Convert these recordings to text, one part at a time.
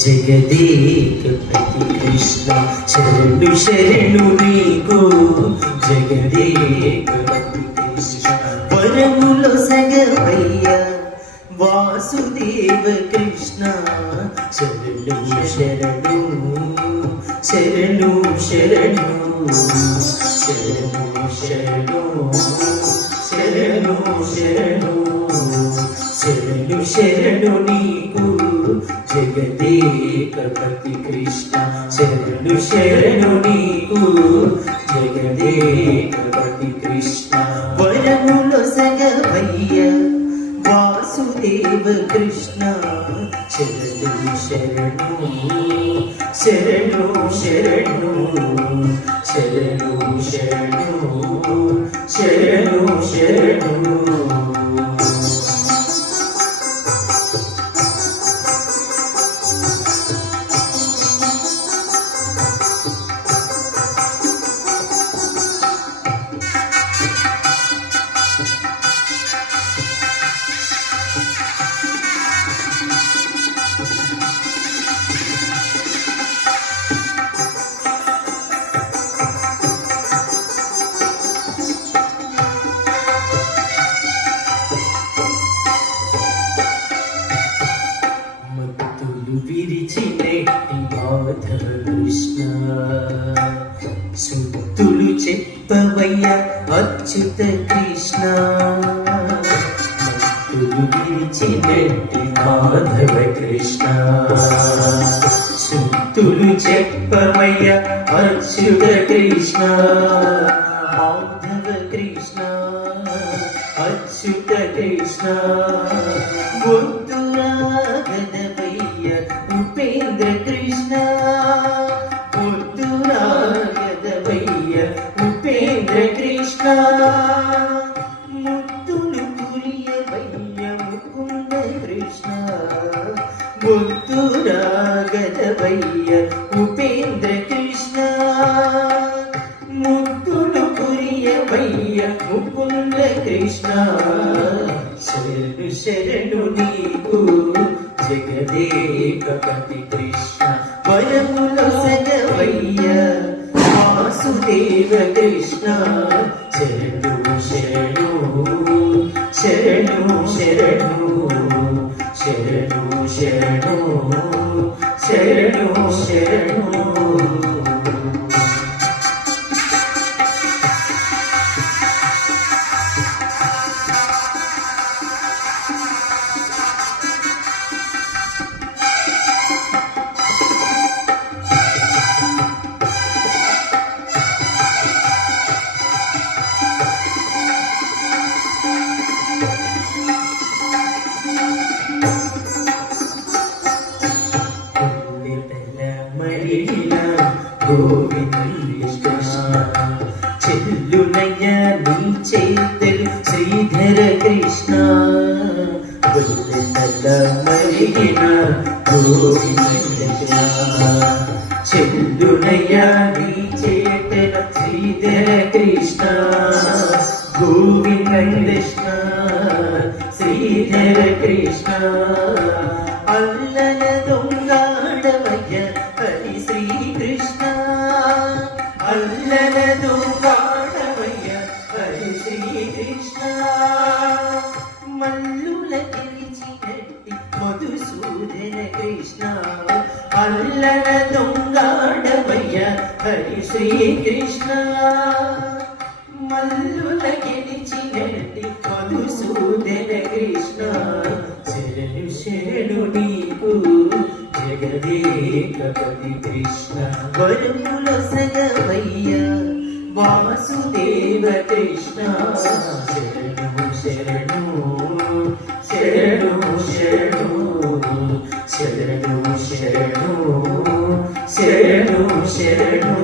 జగదేకపతి కృష్ణ శరణు శరణు నీకు జగదేకపతి కృష్ణ వరములో సగవయ్య వాసుదేవ కృష్ణ శరణు శరణు శరణు శరణు శరణు శరణు శరణు శరణు శరణు శరణు నీకు జగదేకపతి కృష్ణ శరణు శరణు నీకు జగదేకపతి కృష్ణ వరములో సగవయ్య వాసుదేవ కృష్ణ శరణు శరణు శరణు శరణు శరణు శరణు శరణు శరణు విరిచినట్టి మాధవ కృష్ణ సుత్తులు చెప్పవయ్య అచ్యుత కృష్ణ మత్తులు విరిచినట్టి మాధవ కృష్ణ సుత్తులు చెప్పవయ్య అచ్యుత కృష్ణ మాధవ కృష్ణ అచ్యుత కృష్ణ ఉపేంద్ర కృష్ణ రాగదవయ్య ఉపేంద్ర కృష్ణ ముద్దులు కురియవయ్య ముకుంద కృష్ణ ముద్దు రాగదవయ్య ఉపేంద్ర కృష్ణ ముద్దులు కురియవయ్య ముకుంద కృష్ణ శరణు శరణు నీకు జగదేకపతి కృష్ణ వరములో సగవయ్య వాసుదేవ కృష్ణ శరణు శరణు శరణు శరణు శరణు శరణు శరణు శరణు చెల్లునయ్య నీ చేతలు శ్రీధర కృష్ణ మరిగిన చెల్లునయ్య నీ చేతల శ్రీధర కృష్ణ గోవింద కృష్ణ శ్రీధర కృష్ణ అల్లల దొంగాడవయ్య హరి శ్రీకృష్ణ అల్లల దొంగాడవయ్య హరి శ్రీకృష్ణ మల్లుల గెలిచినట్టి మధుసూదన కృష్ణ అల్లల దొంగాడవయ్య హరి శ్రీకృష్ణ మల్లుల గెలిచినట్టి మధుసూదన కృష్ణ శరణు శరణు నీకు జగదేకపతి కృష్ణ వరముల సగవయ్య వాసుదేవ కృష్ణ శరణు శరణు శరణు శరణు శరణు శరణు శరణు శరణు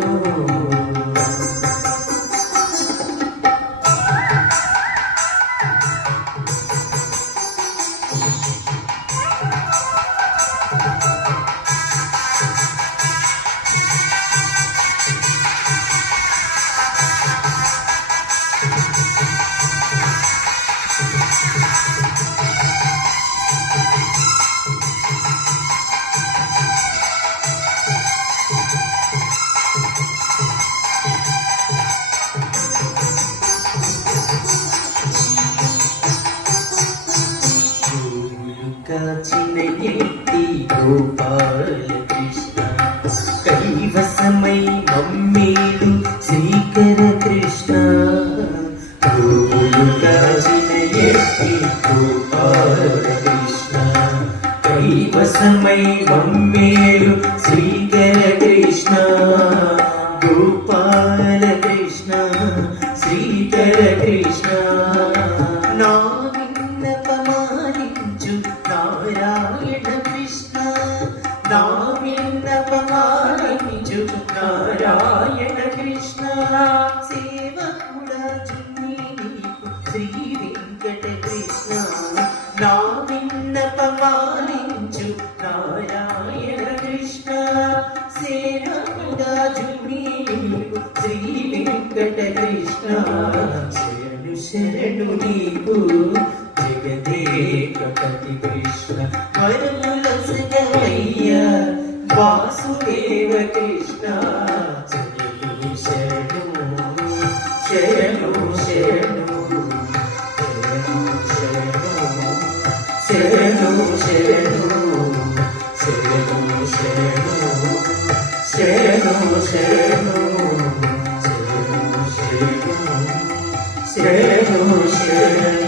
గోపాల కృష్ణ కైవసమై మమ్మేలు శ్రీకర కృష్ణ గోవులు కాచిన ఎట్టి గోపాల కృష్ణ కైవసమై మమ్మేలు శ్రీకర కృష్ణ గోపాల కృష్ణ శ్రీకర కృష్ణ నా విన్నపమాలించు నారాయణ కృష్ణ నా విన్నపమాలించు నారాయణ కృష్ణ సేవకుడా చున్నీ నీకు శ్రీ వెంకట కృష్ణ నా విన్నపమాలించు నారాయణ కృష్ణ సేవకుడా చున్నీ నీకు శ్రీ వెంకట కృష్ణ శరణు శరణు నీకు జగదేకపతి కృష్ణ వరముల సగమయ్య వాసుదేవ కృష్ణ శరణు శరణు శరణు శరణు శరణు శరణు శరణు శరణు శరణు శరణు శరణు శరణు శరణు శరణు